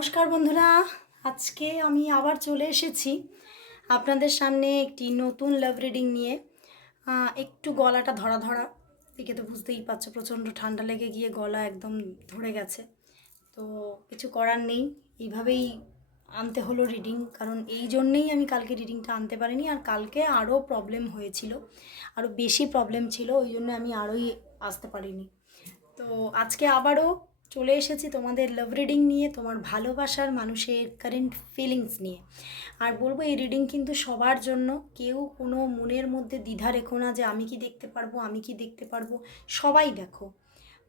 নমস্কার বন্ধুরা, আজকে আমি আবার চলে এসেছি আপনাদের সামনে একটি নতুন লাভ রিডিং নিয়ে। একটু গলাটা ধরা ধরা দেখে তো বুঝতেই পারছ, প্রচণ্ড ঠান্ডা লেগে গিয়ে গলা একদম ধরে গেছে। তো কিছু করার নেই, এইভাবেই আনতে হলো রিডিং কারণ এই জন্যেই আমি কালকে রিডিংটা আনতে পারিনি, আর কালকে আরও প্রবলেম হয়েছিল, আরও বেশি প্রবলেম ছিল, ওই জন্য আমি আরোই আসতে পারিনি। তো আজকে আবারও চলে এসেছি তোমাদের লাভ রিডিং নিয়ে, তোমার ভালোবাসার মানুষের কারেন্ট ফিলিংস নিয়ে। আর বলব, এই রিডিং কিন্তু সবার জন্য। কেউ কোনো মনের মধ্যে দ্বিধা রেখো না যে, আমি কি দেখতে পারব, আমি কি দেখতে পারব। সবাই দেখো,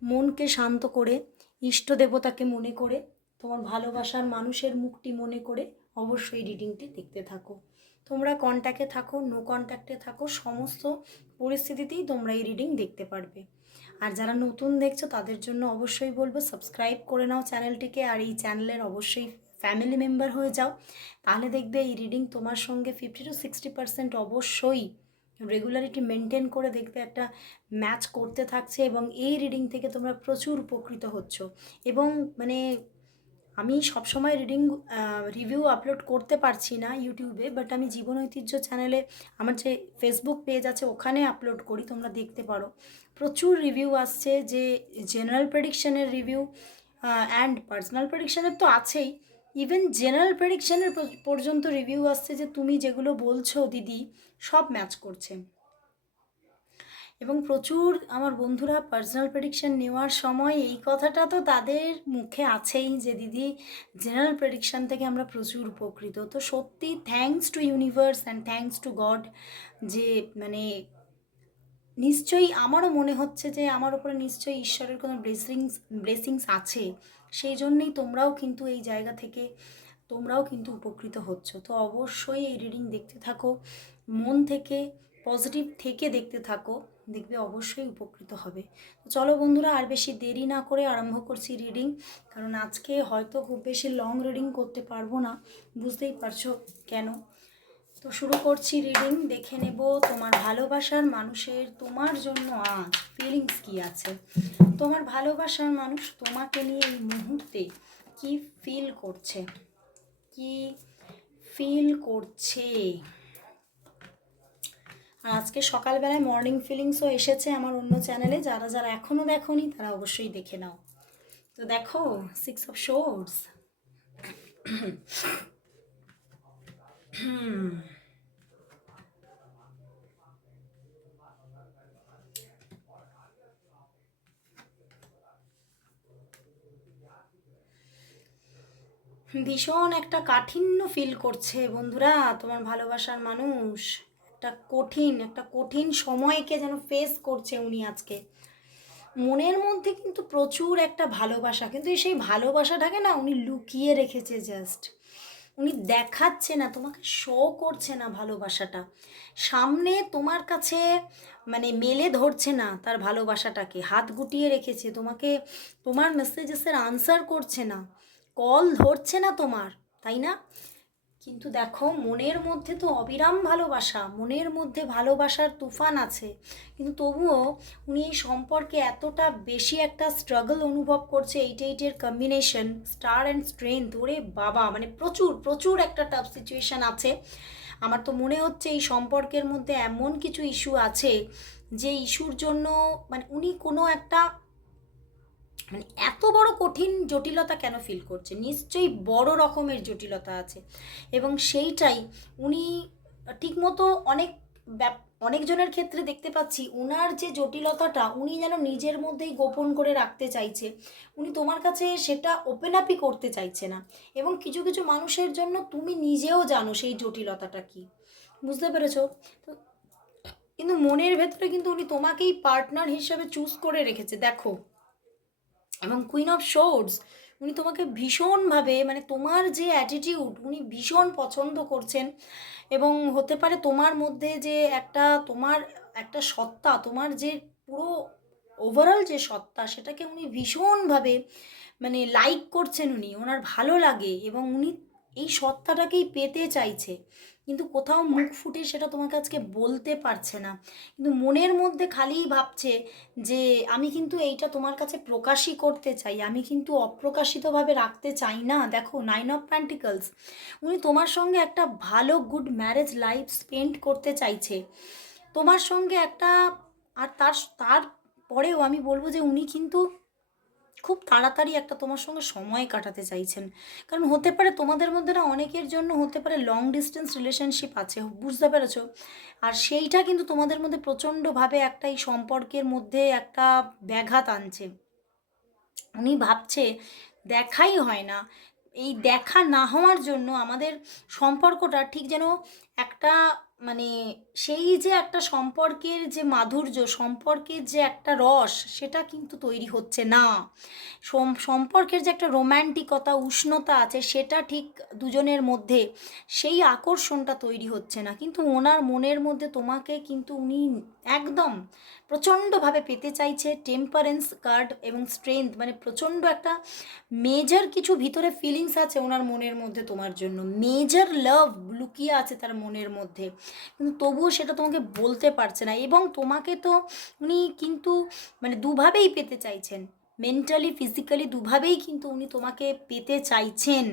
মনকে শান্ত করে, ইষ্ট দেবতাকে মনে করে, তোমার ভালোবাসার মানুষের মুখটি মনে করে অবশ্যই রিডিংটি দেখতে থাকো। তোমরা কন্ট্যাক্টে থাকো নো কন্ট্যাক্টে থাকো, সমস্ত পরিস্থিতিতেই তোমরা এই রিডিং দেখতে পারবে। আর যারা নতুন দেখছ, তাদের জন্য অবশ্যই বলব সাবস্ক্রাইব করে নাও চ্যানেলটিকে আর এই চ্যানেলের অবশ্যই ফ্যামিলি মেম্বার হয়ে যাও। তাহলে দেখবে এই রিডিং তোমার সঙ্গে ফিফটি টু সিক্সটি পার্সেন্ট অবশ্যই রেগুলারিটি মেনটেন করে দেখবে একটা ম্যাচ করতে থাকছে এবং এই রিডিং থেকে তোমরা প্রচুর উপকৃত হচ্ছ। এবং মানে আমি সবসময় রিডিং রিভিউ আপলোড করতে পারছি না ইউটিউবে বাট আমি জীবন ঐতিহ্য চ্যানেলে আমার যে ফেসবুক পেজ আছে ওখানে আপলোড করি, তোমরা দেখতে পারো। প্রচুর রিভিউ আসছে যে জেনারেল প্রেডিকশনের রিভিউ অ্যান্ড পার্সোনাল প্রেডিকশনের তো আছেই। ইভেন জেনারেল প্রেডিকশনের পর্যন্ত রিভিউ আসছে যে তুমি যেগুলো বলছো দিদি, সব ম্যাচ করছে। এবং প্রচুর আমার বন্ধুরা পার্সোনাল প্রেডিকশন নেওয়ার সময় এই কথাটা তো তাদের মুখে আছেই যে, দিদি জেনারেল প্রেডিকশন থেকে আমরা প্রচুর উপকৃত। তো সত্যি thanks to universe and thanks to God যে মানে নিশ্চয়ই আমারও মনে হচ্ছে যে, আমার উপরে নিশ্চয়ই ঈশ্বরের কোনো ব্লেসিংস ব্লেসিংস আছে। সেই জন্যেই তোমরাও কিন্তু এই জায়গা থেকে, তোমরাও কিন্তু উপকৃত হচ্ছ। তো অবশ্যই এই রিডিং দেখতে থাকো। মন থেকে পজিটিভ থেকে দেখতে থাকো, দেখবে অবশ্যই উপকৃত হবে। চলো বন্ধুরা, আর বেশি দেরি না করে আরম্ভ করছি রিডিং কারণ আজকে হয়তো খুব বেশি লং রিডিং করতে পারব না, বুঝতেই পারছ কেন? তো শুরু করছি রিডিং দেখে নেব তোমার ভালোবাসার মানুষের তোমার জন্য আজ ফিলিংস কি আছে? তোমার ভালোবাসার মানুষ তোমাকে নিয়ে এই মুহূর্তে কি ফিল করছে? কি ফিল করছে? আর আজকে সকালবেলায় মর্নিং ফিলিংসও এসেছে আমার অন্য চ্যানেলে যারা যারা এখনও দেখোনি, তারা অবশ্যই দেখে নাও। তো দেখো সিক্স অফ শোর্স ভীষণ একটা কাঠিন্য ফিল করছে বন্ধুরা, তোমার ভালোবাসার মানুষ। একটা কঠিন একটা কঠিন সময়কে যেন ফেস করছে উনি আজকে। মনের মধ্যে কিন্তু প্রচুর একটা ভালোবাসা, কিন্তু সেই ভালোবাসাটাকে না উনি লুকিয়ে রেখেছে জাস্ট উনি দেখাচ্ছে না, তোমাকে শো করছে না ভালোবাসাটা। সামনে তোমার কাছে মানে মেলে ধরছে না তার ভালোবাসাটাকে, হাত গুটিয়ে রেখেছে, তোমাকে তোমার মেসেজেসের আনসার করছে না। কল ধরছে না তোমার, তাই না? কিন্তু দেখো, মনের মধ্যে তো অবিরাম ভালোবাসা, মনের মধ্যে ভালোবাসার তুফান আছে। কিন্তু তবুও উনি এই সম্পর্কে এতটা বেশি একটা স্ট্রাগল অনুভব করছে, এইট, এইটের কম্বিনেশন স্টার অ্যান্ড স্ট্রেংথ ওরে বাবা মানে প্রচুর প্রচুর একটা টাফ সিচুয়েশান আছে। আমার তো মনে হচ্ছে এই সম্পর্কের মধ্যে এমন কিছু ইস্যু আছে, যে ইস্যুর জন্য মানে উনি কোনো একটা মানে এত বড় কঠিন জটিলতা কেন ফিল করছে? নিশ্চয়ই বড় রকমের জটিলতা আছে। এবং সেইটাই উনি ঠিকমতো অনেক অনেকজনের ক্ষেত্রে দেখতে পাচ্ছি ওনার যে জটিলতাটা উনি যেন নিজের মধ্যেই গোপন করে রাখতে চাইছে। উনি তোমার কাছে সেটা ওপেন আপই করতে চাইছে না। এবং কিছু কিছু মানুষের জন্য তুমি নিজেও জানো সেই জটিলতাটা কি। বুঝতে পেরেছ? তো কিন্তু মনের ভেতরে কিন্তু উনি তোমাকেই পার্টনার হিসেবে চুজ করে রেখেছে। দেখো এবং কুইন অফ শোর্স উনি তোমাকে ভীষণভাবে মানে তোমার যে অ্যাটিটিউড উনি ভীষণ পছন্দ করছেন। এবং হতে পারে তোমার মধ্যে যে একটা, তোমার একটা সত্তা, তোমার যে পুরো ওভারঅল যে সত্তা, সেটাকে উনি ভীষণভাবে মানে লাইক করছেন উনি, ওনার ভালো লাগে এবং উনি এই সত্তাটাকেই পেতে চাইছে। কিন্তু কোথাও মুখ ফুটে সেটা তোমাকে আজকে বলতে পারছে না। কিন্তু মনের মধ্যে খালিই ভাবছে যে আমি কিন্তু এইটা তোমার কাছে প্রকাশই করতে চাই, আমি কিন্তু অপ্রকাশিতভাবে রাখতে চাই না। দেখো নাইন অফ প্যান্টিকলস উনি তোমার সঙ্গে একটা ভালো গুড ম্যারেজ লাইফ স্পেন্ড করতে চাইছে। তোমার সঙ্গে একটা, আর তার তারপরেও আমি বলব যে উনি কিন্তু খুব তাড়াতাড়ি একটা তোমার সঙ্গে সময় কাটাতে চাইছেন। কারণ হতে পারে তোমাদের মধ্যে না অনেকের জন্য হতে পারে লং ডিস্টেন্স রিলেশনশিপ আছে, বুঝতে পেরেছ? আর সেইটা কিন্তু তোমাদের মধ্যে প্রচণ্ডভাবে একটা এই সম্পর্কের মধ্যে একটা ব্যাঘাত আনছে। উনি ভাবছে, দেখাই হয় না। এই দেখা না হওয়ার জন্য আমাদের সম্পর্কটা ঠিক যেন একটা মানে সেই যে একটা সম্পর্কের যে মাধুর্য, সম্পর্কের যে একটা রস, সেটা কিন্তু তৈরি হচ্ছে না। সম্পর্কের যে একটা রোম্যান্টিকতা, উষ্ণতা আছে, সেটা ঠিক দুজনের মধ্যে সেই আকর্ষণটা তৈরি হচ্ছে না। কিন্তু ওনার মনের মধ্যে তোমাকে কিন্তু উনি একদম প্রচণ্ডভাবে পেতে চাইছে টেম্পারেন্স কার্ড এবং স্ট্রেংথ মানে প্রচণ্ড একটা মেজর কিছু ভিতরে ফিলিংস আছে ওনার মনের মধ্যে তোমার জন্য। মেজর লাভ লুকিয়ে আছে তার মনের মধ্যে। কিন্তু তবুও সেটা তোমাকে বলতে পারছে না এবং তোমাকে তো উনি কিন্তু মানে দুভাবেই পেতে চাইছেন। মেন্টালি ফিজিক্যালি দুভাবেই কিন্তু উনি তোমাকে পেতে চাইছেন।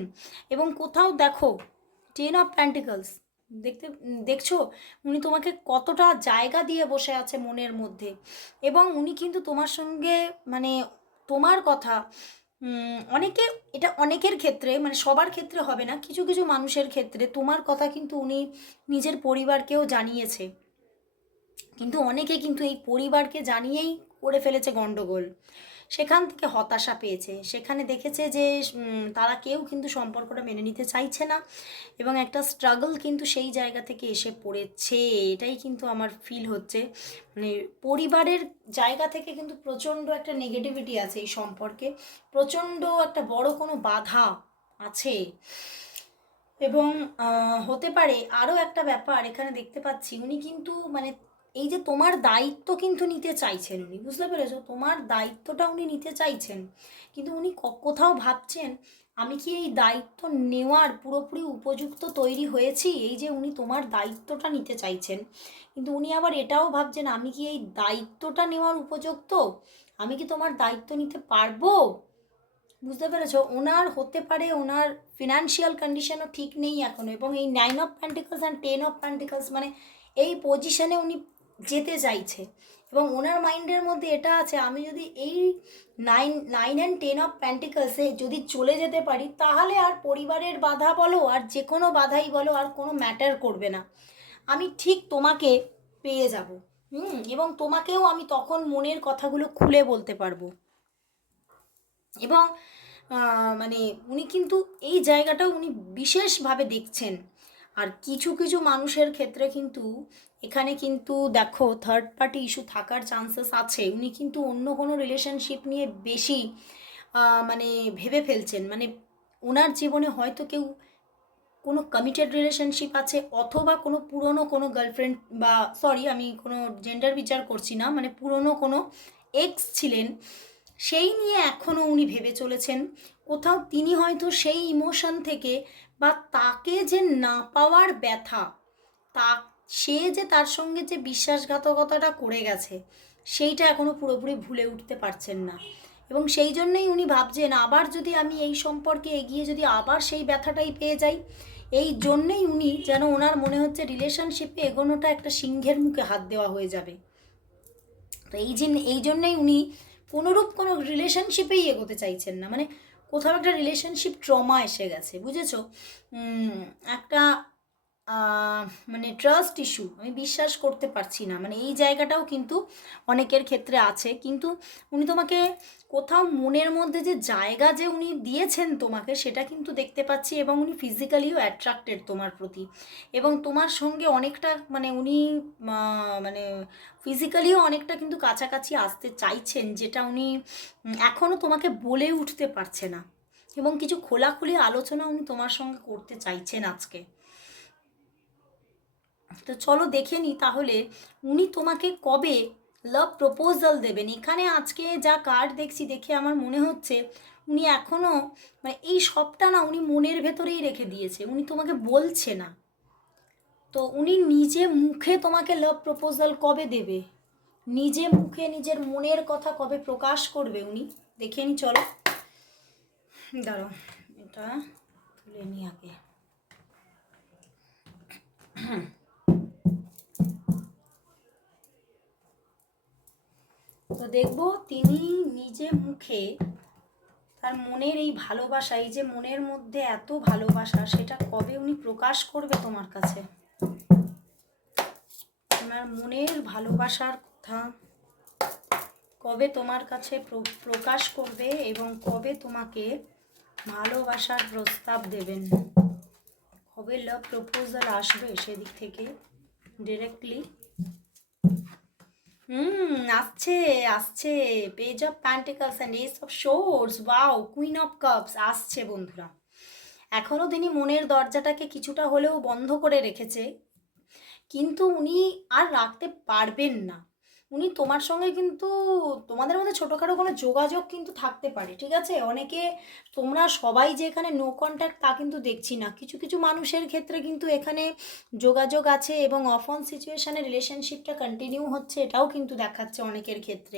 এবং কোথাও দেখো টেন অফ প্যান্টিকলস দেখতে, দেখছ? উনি তোমাকে কতটা জায়গা দিয়ে বসে আছে মনের মধ্যে। এবং উনি কিন্তু তোমার সঙ্গে মানে তোমার কথা অনেকে, এটা অনেকের ক্ষেত্রে মানে সবার ক্ষেত্রে হবে না, কিছু কিছু মানুষের ক্ষেত্রে। তোমার কথা কিন্তু উনি নিজের পরিবারকেও জানিয়েছে। কিন্তু অনেকে কিন্তু এই পরিবারকে জানিয়েই করে ফেলেছে গণ্ডগোল সেখান থেকে হতাশা পেয়েছে। সেখানে দেখেছে যে তারা কেউ কিন্তু সম্পর্কটা মেনে নিতে চাইছে না এবং একটা স্ট্রাগল কিন্তু সেই জায়গা থেকে এসে পড়েছে। এটাই কিন্তু আমার ফিল হচ্ছে। মানে পরিবারের জায়গা থেকে কিন্তু প্রচণ্ড একটা নেগেটিভিটি আছে এই সম্পর্কে। প্রচণ্ড একটা বড় কোনো বাধা আছে। এবং হতে পারে আরও একটা ব্যাপার এখানে দেখতে পাচ্ছি। উনি কিন্তু মানে এই যে তোমার দায়িত্ব কিন্তু নিতে চাইছেন উনি, বুঝতে পেরেছ? তোমার দায়িত্বটা উনি নিতে চাইছেন। কিন্তু উনি কোথাও ভাবছেন, আমি কি এই দায়িত্ব নেওয়ার পুরোপুরি উপযুক্ত তৈরি হয়েছি? এই যে উনি তোমার দায়িত্বটা নিতে চাইছেন। কিন্তু উনি আবার এটাও ভাবছেন, আমি কি এই দায়িত্বটা নেওয়ার উপযুক্ত? আমি কি তোমার দায়িত্ব নিতে পারব? বুঝতে পেরেছ? ওনার হতে পারে, ওনার ফিনান্সিয়াল কন্ডিশনও ঠিক নেই এখনও এবং এই nine of pentacles and ten of pentacles মানে এই পজিশনে উনি যেতে চাইছে। এবং ওনার মাইন্ডের মধ্যে এটা আছে, আমি যদি এই nine nine and ten of প্যান্টিকলসে যদি চলে যেতে পারি, তাহলে আর পরিবারের বাধা বলো, আর যে কোনো বাধাই বলো, আর কোনো ম্যাটার করবে না। আমি ঠিক তোমাকে পেয়ে যাব, হুম? এবং তোমাকেও আমি তখন মনের কথাগুলো খুলে বলতে পারব। এবং মানে উনি কিন্তু এই জায়গাটা উনি বিশেষভাবে দেখছেন। আর কিছু কিছু মানুষের ক্ষেত্রে কিন্তু এখানে কিন্তু দেখো থার্ড পার্টি ইস্যু থাকার চান্সেস আছে। উনি কিন্তু অন্য কোনো রিলেশনশিপ নিয়ে বেশি মানে ভেবে ফেলছেন। মানে ওনার জীবনে হয়তো কেউ কোনো কমিটেড রিলেশনশিপ আছে অথবা কোনো পুরনো কোনো গার্লফ্রেন্ড বা সরি আমি কোনো জেন্ডার বিচার করছি না মানে পুরনো কোনো এক্স ছিলেন। সেই নিয়ে এখনও উনি ভেবে চলেছেন। কোথাও তিনি হয়তো সেই ইমোশন থেকে বা তাকে যে না পাওয়ার ব্যথা, তা সে যে তার সঙ্গে যে বিশ্বাসঘাতকতাটা করে গেছে, সেইটা এখনও পুরোপুরি ভুলে উঠতে পারছেন না। এবং সেই জন্যই উনি ভাবছেন, আবার যদি আমি এই সম্পর্কে এগিয়ে যদি আবার সেই ব্যথাটাই পেয়ে যাই, এই জন্যেই উনি যেন ওনার মনে হচ্ছে রিলেশনশিপে এগোনোটা একটা সিংহের মুখে হাত দেওয়া হয়ে যাবে। তো এই যে এই জন্যই উনি কোনোরূপ কোনো রিলেশনশিপেই এগোতে চাইছেন না। মানে কোথাও একটা রিলেশনশিপ ট্রমা এসে গেছে, বুঝেছ? একটা মানে ট্রাস্ট ইস্যু আমি বিশ্বাস করতে পারছি না। মানে এই জায়গাটাও কিন্তু অনেকের ক্ষেত্রে আছে। কিন্তু উনি তোমাকে কোথাও মনের মধ্যে যে জায়গা যে উনি দিয়েছেন তোমাকে, সেটা কিন্তু দেখতে পাচ্ছি এবং উনি ফিজিক্যালিও অ্যাট্রাক্টেড তোমার প্রতি। এবং তোমার সঙ্গে অনেকটা মানে উনি মানে ফিজিক্যালিও অনেকটা কিন্তু কাছাকাছি আসতে চাইছেন, যেটা উনি এখনও তোমাকে বলে উঠতে পারছে না। এবং কিছু খোলাখুলি আলোচনা উনি তোমার সঙ্গে করতে চাইছেন আজকে। তো চলো দেখে নিই তাহলে উনি তোমাকে কবে লাভ প্রপোজাল দেবেন? এখানে আজকে যা কার্ড দেখছি দেখে আমার মনে হচ্ছে উনি এখনও মানে এই সবটা না উনি মনের ভেতরেই রেখে দিয়েছে, উনি তোমাকে বলছে না। তো উনি নিজে মুখে তোমাকে লাভ প্রপোজাল কবে দেবে? নিজে মুখে নিজের মনের কথা কবে প্রকাশ করবে উনি? দেখে নি, চলো। দাঁড়াও, এটা তুলে নি আগে। তো দেখব তিনি নিজে মুখে তার মনের এই ভালোবাসা, এই যে মনের মধ্যে এত ভালোবাসা, সেটা কবে উনি প্রকাশ করবে তোমার কাছে? ওনার মনের ভালোবাসার কথা কবে তোমার কাছে প্র- প্রকাশ করবে এবং কবে তোমাকে ভালোবাসার প্রস্তাব দেবেন? কবে লাভ প্রপোজাল আসবে সেদিক থেকে ডিরেক্টলি হুম, আসছে আসছে। Page of pentacles and ace of swords wow queen of cups আসছে বন্ধুরা। এখনও তিনি মনের দরজাটাকে কিছুটা হলেও বন্ধ করে রেখেছে। কিন্তু উনি আর রাখতে পারবেন না। উনি তোমার সঙ্গে কিন্তু তোমাদের মধ্যে ছোটোখাটো কোনো যোগাযোগ কিন্তু থাকতে পারে, ঠিক আছে? অনেকে তোমরা সবাই যে এখানে নো কন্ট্যাক্ট তা কিন্তু দেখছি না। কিছু কিছু মানুষের ক্ষেত্রে কিন্তু এখানে যোগাযোগ আছে এবং অফ অন সিচুয়েশানে রিলেশনশিপটা কন্টিনিউ হচ্ছে এটাও কিন্তু দেখাচ্ছে অনেকের ক্ষেত্রে।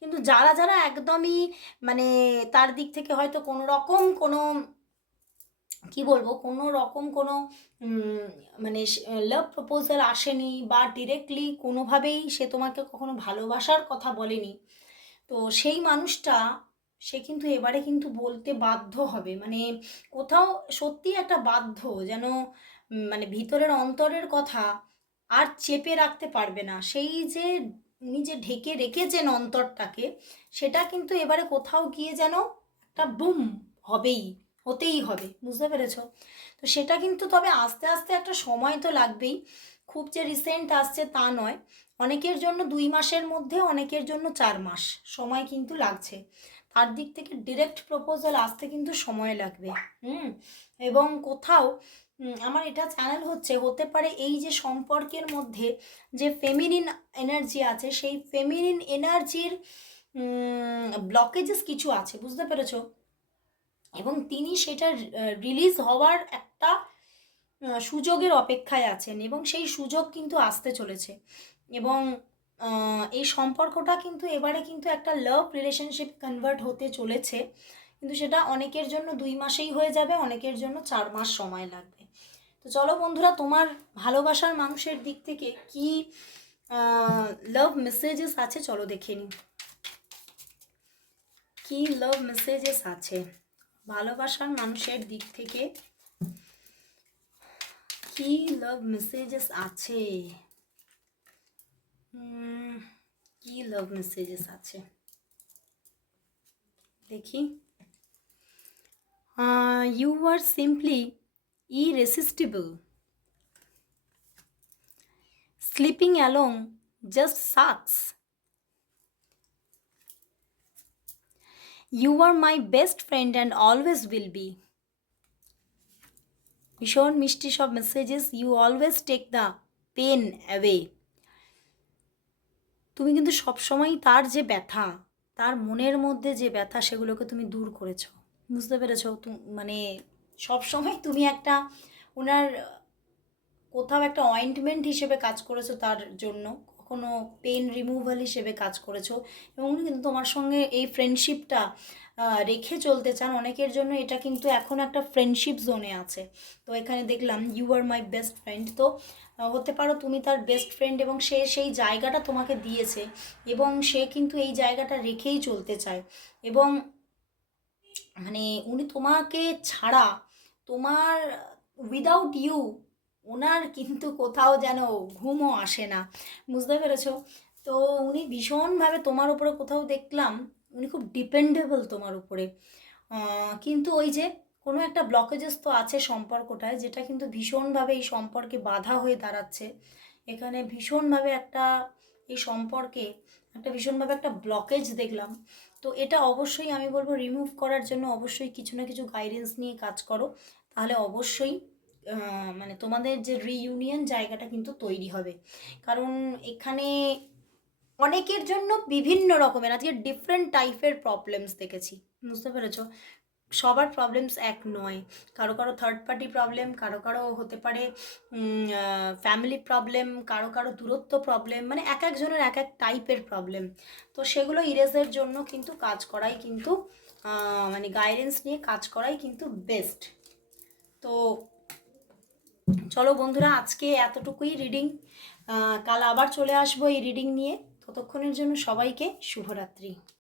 কিন্তু যারা যারা একদমই মানে তার দিক থেকে হয়তো কোনো রকম কোনো কি বলব, কোনো রকম কোনো মানে লাভ প্রপোজাল আসেনি বা ডিরেক্টলি কোনোভাবেই সে তোমাকে কখনো ভালোবাসার কথা বলেনি। তো সেই মানুষটা, সে কিন্তু এবারে কিন্তু বলতে বাধ্য হবে। মানে কোথাও সত্যি একটা বাধ্য যেন মানে ভিতরের অন্তরের কথা আর চেপে রাখতে পারবে না। সেই যে উনি যে ঢেকে রেখেছেন অন্তরটাকে, সেটা কিন্তু এবারে কোথাও গিয়ে যেন একটা বুম হবেই। হতেই হবে, বুঝতে পেরেছ? তো সেটা কিন্তু তবে আস্তে আস্তে একটা সময় তো লাগবেই। খুব যে রিসেন্ট আসছে তা নয়। অনেকের জন্য দুই মাসের মধ্যে, অনেকের জন্য চার মাস সময় কিন্তু লাগছে। তার দিক থেকে ডিরেক্ট প্রপোজাল আসতে কিন্তু সময় লাগবে, হুম? এবং কোথাও আমার এটা চ্যানেল হচ্ছে, হতে পারে এই যে সম্পর্কের মধ্যে যে ফেমিনিন এনার্জি আছে, সেই ফেমিনিন এনার্জির ব্লকেজেস কিছু আছে, বুঝতে পেরেছ? এবং তিনি সেটা রিলিজ হওয়ার একটা সুযোগের অপেক্ষায় আছেন এবং সেই সুযোগ কিন্তু আসতে চলেছে। এবং এই সম্পর্কটা কিন্তু এবারে কিন্তু একটা লাভ রিলেশনশিপ কনভার্ট হতে চলেছে। কিন্তু সেটা অনেকের জন্য দুই মাসেই হয়ে যাবে, অনেকের জন্য চার মাস সময় লাগবে। তো চলো বন্ধুরা, তোমার ভালোবাসার মানুষের দিক থেকে কি লাভ মেসেজেস আছে? চলো দেখে নিই। কি লাভ মেসেজেস আছে? ভালোবাসার মানুষের দিক থেকে কি লাভ মেসেজেস আছে? কি লাভ মেসেজেস আছে? দেখি। You are simply irresistible. Sleeping along just sucks. You are my best friend and always will be. ভীষণ মিষ্টি সব messages you always take the pain away তুমি কিন্তু সবসময়ই তার যে ব্যথা, তার মনের মধ্যে যে ব্যথা, সেগুলোকে তুমি দূর করেছ। বুঝতে পেরেছ? মানে সবসময় তুমি একটা ওনার কোথাও একটা অয়েন্টমেন্ট হিসেবে কাজ করেছ তার জন্য। কখনো পেন রিমুভাল হিসেবে কাজ করেছ এবং উনি কিন্তু তোমার সঙ্গে এই ফ্রেন্ডশিপটা রেখে চলতে চান। অনেকের জন্য এটা কিন্তু এখন একটা ফ্রেন্ডশিপ জোনে আছে। তো এখানে দেখলাম you are my best friend তো হতে পারো তুমি তার বেস্ট ফ্রেন্ড এবং সে সেই জায়গাটা তোমাকে দিয়েছে এবং সে কিন্তু এই জায়গাটা রেখেই চলতে চায়। এবং মানে উনি তোমাকে ছাড়া তোমার উইদাউট ইউ ওনার কিন্তু কোথাও যেন ঘুমও আসে না। বুঝতে পেরেছ? তো উনি ভীষণভাবে তোমার উপরে কোথাও দেখলাম, উনি খুব ডিপেন্ডেবল তোমার উপরে। কিন্তু ওই যে কোনো একটা ব্লকেজেস তো আছে সম্পর্কটায়, যেটা কিন্তু ভীষণভাবে এই সম্পর্কে বাধা হয়ে দাঁড়াচ্ছে। এখানে ভীষণভাবে একটা এই সম্পর্কে একটা ভীষণভাবে একটা ব্লকেজ দেখলাম। তো এটা অবশ্যই আমি বলব রিমুভ করার জন্য অবশ্যই কিছু না কিছু গাইডেন্স নিয়ে কাজ করো। তাহলে অবশ্যই মানে তোমাদের যে রিইউনিয়ন জায়গাটা কিন্তু তৈরি হবে। কারণ এখানে অনেকের জন্য বিভিন্ন রকমের, আজকে ডিফারেন্ট টাইপের প্রবলেমস দেখেছি, বুঝতে পেরেছ? সবার প্রবলেমস এক নয়। কারও কারও থার্ড পার্টি প্রবলেম কারও কারও হতে পারে ফ্যামিলি প্রবলেম কারও কারও দূরত্ব প্রবলেম মানে এক একজনের এক এক টাইপের প্রবলেম তো সেগুলো ইরেজের জন্য কিন্তু কাজ করাই কিন্তু মানে গাইডেন্স নিয়ে কাজ করাই কিন্তু বেস্ট তো চলো বন্ধুরা, আজকে এতটুকুই রিডিং কাল আবার চলে আসব এই রিডিং নিয়ে। ততক্ষণের জন্য সবাইকে শুভরাত্রি।